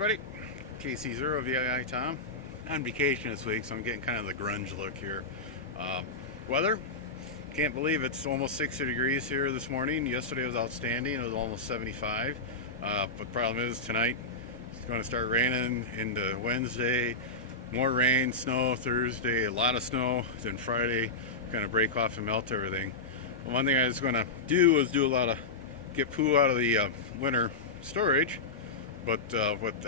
everybody, KC0 VII Tom. On vacation this week, so I'm getting kind of the grunge look here. Weather, can't believe it's almost 60 degrees here this morning. Yesterday was outstanding, it was almost 75. But the problem is tonight it's going to start raining into Wednesday. More rain, snow Thursday, a lot of snow. Then Friday, kind of break off and melt everything. Well, one thing I was going to do was get poo out of the winter storage. But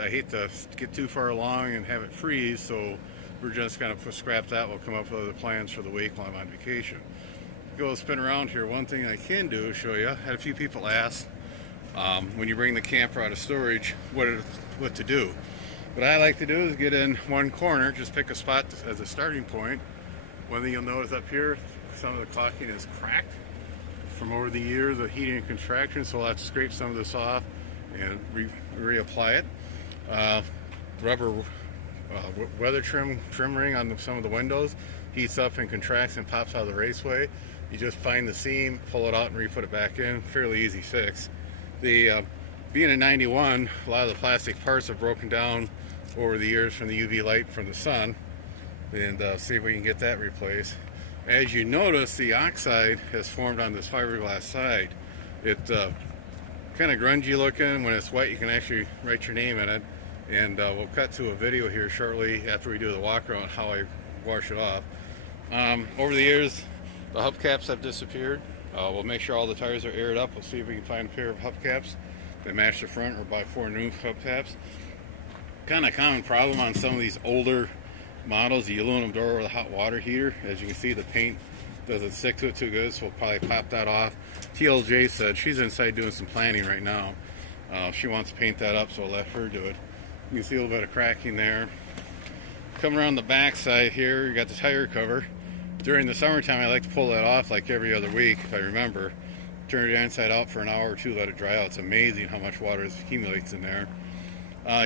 I hate to get too far along and have it freeze, so we're just going to scrap that. We'll come up with other plans for the week while I'm on vacation. Go spin around here. One thing I can do is show you. I had a few people ask when you bring the camper out of storage what to do. What I like to do is get in one corner, just pick a spot as a starting point. One thing you'll notice up here, some of the caulking is cracked from over the years of heating and contraction, so I'll have to scrape some of this off and reapply it. Rubber weather trim ring on some of the windows heats up and contracts and pops out of the raceway. You just find the seam, pull it out, and re-put it back in. Fairly easy fix. Being a 91, a lot of the plastic parts have broken down over the years from the UV light from the sun, and see if we can get that replaced. As you notice, the oxide has formed on this fiberglass side. It kind of grungy looking. When it's wet, you can actually write your name in it, and we'll cut to a video here shortly after we do the walk around how I wash it off. Over the years, the hubcaps have disappeared. We'll make sure all the tires are aired up. We'll see if we can find a pair of hubcaps that match the front, or buy 4 new hubcaps. Kind of common problem on some of these older models, the aluminum door with a hot water heater. As you can see, the paint doesn't stick to it too good, so we'll probably pop that off. TLJ said she's inside doing some planning right now. She wants to paint that up, so I'll let her do it. You can see a little bit of cracking there. Coming around the back side here, you got the tire cover. During the summertime, I like to pull that off like every other week, if I remember. Turn it inside out for an hour or two, let it dry out. It's amazing how much water accumulates in there.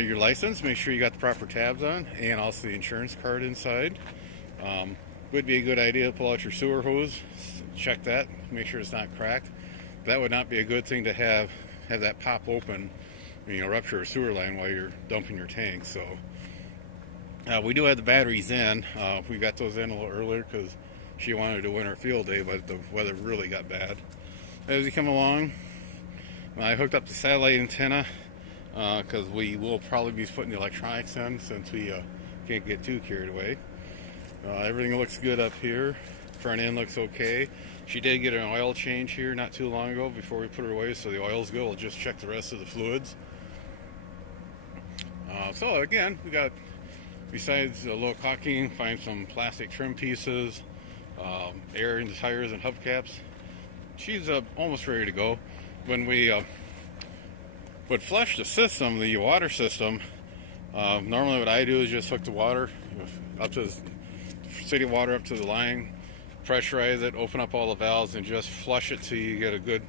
Your license, make sure you got the proper tabs on, and also the insurance card inside. Would be a good idea to pull out your sewer hose, check that, make sure it's not cracked. That would not be a good thing to have that pop open, rupture a sewer line while you're dumping your tank. So we do have the batteries in. We got those in a little earlier because she wanted to win her field day, but the weather really got bad. As we come along, I hooked up the satellite antenna because we will probably be putting the electronics in since we can't get too carried away. Everything looks good up here. Front end looks okay. She did get an oil change here not too long ago before we put her away, so the oil's good. We'll just check the rest of the fluids. So again, we got, besides the low caulking, find some plastic trim pieces, air in the tires and hubcaps. She's almost ready to go. When we would flush the system, the water system, normally what I do is just hook the water up to city water up to the line, pressurize it, open up all the valves, and just flush it till you get a good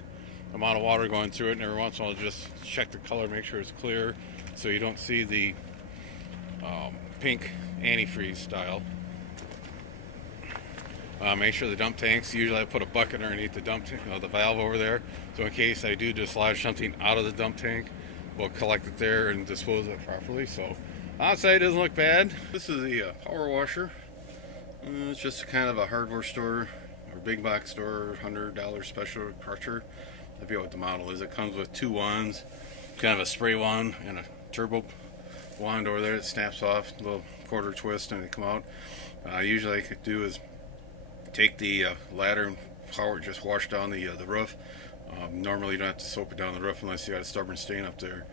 amount of water going through it. And every once in a while, just check the color, make sure it's clear, so you don't see the pink antifreeze style. Make sure the dump tanks, usually I put a bucket underneath the dump tank, the valve over there, so in case I do dislodge something out of the dump tank, we'll collect it there and dispose of it properly. So outside doesn't look bad. This is the power washer. It's just kind of a hardware store or big box store, $100 special crusher. I forget what the model is. It comes with 2 wands, kind of a spray wand and a turbo wand over there that snaps off, a little quarter twist, and they come out. Usually I could do is take the ladder and power it, just wash down the roof. Normally you don't have to soap it down the roof unless you got a stubborn stain up there.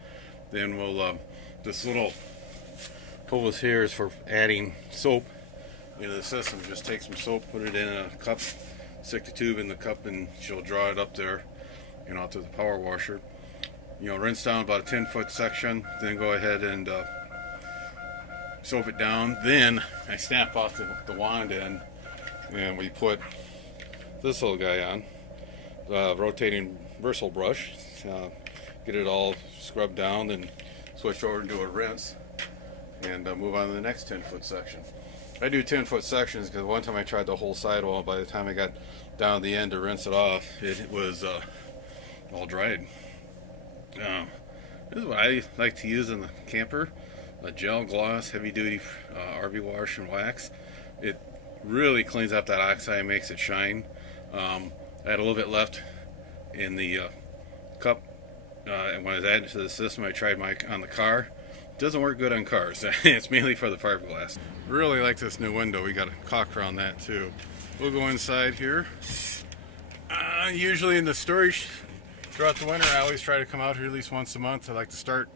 Then we'll, this little hose here is for adding soap into the system. Just take some soap, put it in a cup, stick the tube in the cup, and she'll draw it up there, to the power washer. Rinse down about a 10-foot section, then go ahead and soap it down. Then I snap off the wand end, and we put this little guy on, the rotating bristle brush, get it all scrubbed down, then switch over and do a rinse, and move on to the next 10-foot section. I do 10-foot sections because one time I tried the whole sidewall. By the time I got down to the end to rinse it off, it was all dried. This is what I like to use in the camper, a gel gloss heavy duty RV wash and wax. It really cleans up that oxide, makes it shine. I had a little bit left in the cup, and when I was adding it to the system, I tried my on the car. It doesn't work good on cars. It's mainly for the fiberglass. Really like this new window. We got a caulk around that too. We'll go inside here. Usually in the storage throughout the winter, I always try to come out here at least once a month. I like to start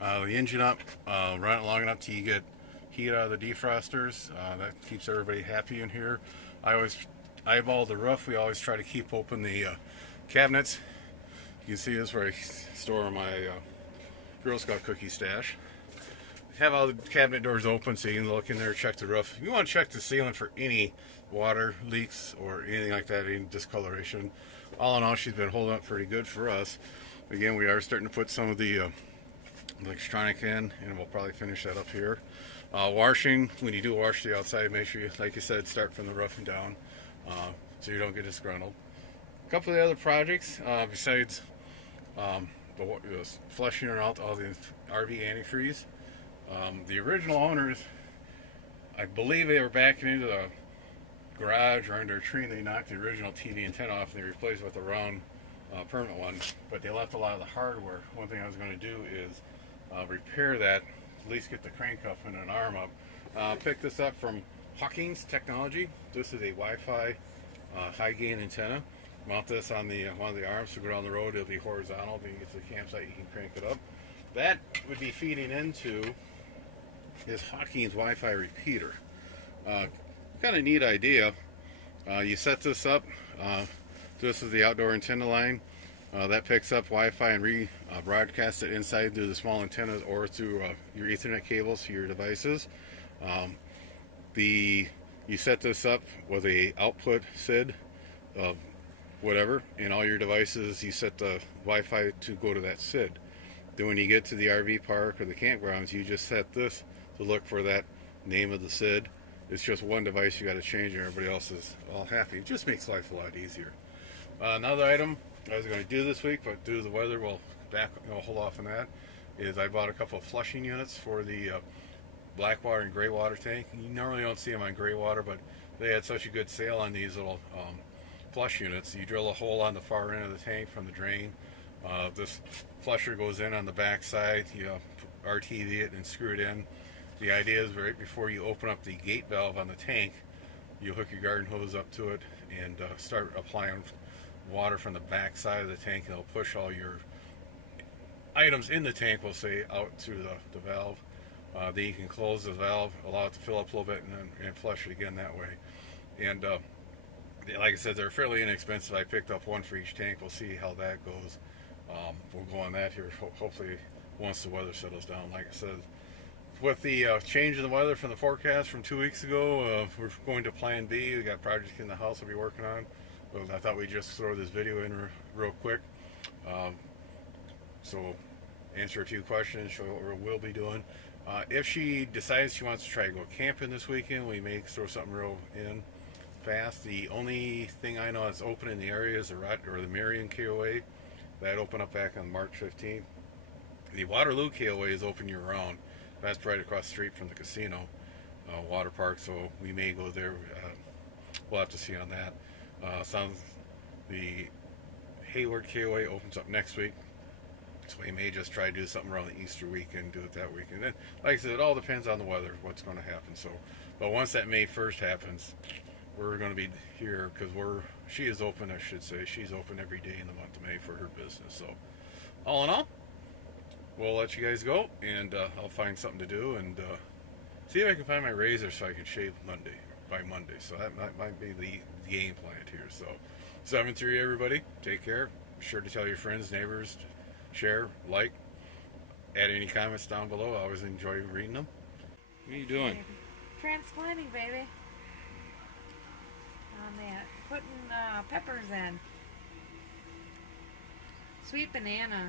the engine up, run it long enough till you get heat out of the defrosters. That keeps everybody happy in here. I always eyeball the roof. We always try to keep open the cabinets. You can see this is where I store my Girl Scout cookie stash. Have all the cabinet doors open so you can look in there, check the roof. You want to check the ceiling for any water leaks or anything like that, any discoloration. All in all, she's been holding up pretty good for us. Again, we are starting to put some of the electronic in, and we'll probably finish that up here. Washing, when you do wash the outside, make sure you, like you said, start from the roof and down so you don't get disgruntled. A couple of the other projects, besides flushing out all the RV antifreeze. The original owners, I believe they were backing into the garage or under a tree, and they knocked the original TV antenna off and they replaced it with a round permanent one, but they left a lot of the hardware. One thing I was going to do is repair that, at least get the crank cuff and an arm up. Picked this up from Hawkins Technology. This is a Wi-Fi high gain antenna. Mount this on the one of the arms to go down the road. It'll be horizontal. When you get to the campsite, you can crank it up. That would be feeding into this Hawkins Wi-Fi repeater. Kind of neat idea. You set this up. This is the outdoor antenna line. That picks up Wi-Fi and broadcasts it inside through the small antennas or through your Ethernet cables to your devices. You set this up with a output SID of whatever, in all your devices. You set the Wi-Fi to go to that SID. Then when you get to the RV park or the campgrounds, you just set this to look for that name of the SID. It's just one device you got to change, and everybody else is all happy. It just makes life a lot easier. Another item I was going to do this week, but due to the weather, we'll hold off on that, is I bought a couple of flushing units for the black water and gray water tank. You normally don't see them on gray water, but they had such a good sale on these little flush units. You drill a hole on the far end of the tank from the drain. This flusher goes in on the back side. You RTV it and screw it in. The idea is right before you open up the gate valve on the tank, you hook your garden hose up to it and start applying water from the back side of the tank, and it'll push all your items in the tank, we'll say, out through the valve. Then you can close the valve, allow it to fill up a little bit, and flush it again that way. And like I said, they're fairly inexpensive. I picked up one for each tank. We'll see how that goes. We'll go on that here, hopefully, once the weather settles down. Like I said, with the change in the weather from the forecast from 2 weeks ago, we're going to Plan B. We got projects in the house we'll be working on. But I thought we'd just throw this video in real quick. So answer a few questions, show what we'll be doing. If she decides she wants to try to go camping this weekend, we may throw something real in fast. The only thing I know that's open in the area is the Marion KOA. That opened up back on March 15th. The Waterloo KOA is open year-round. That's right across the street from the casino water park, so we may go there. We'll have to see on that. The Hayward KOA opens up next week, so we may just try to do something around the Easter weekend, do it that weekend. Then, like I said, it all depends on the weather, what's going to happen. So, but once that May 1st happens, we're going to be here because she is open, I should say. She's open every day in the month of May for her business. So, all in all, we'll let you guys go, and I'll find something to do and see if I can find my razor so I can shave by Monday. So that might be the game plan here. So 7-3, everybody. Take care. Be sure to tell your friends, neighbors, share, like, add any comments down below. I always enjoy reading them. What are you doing? Transplanting, baby. On that. Putting peppers in. Sweet banana.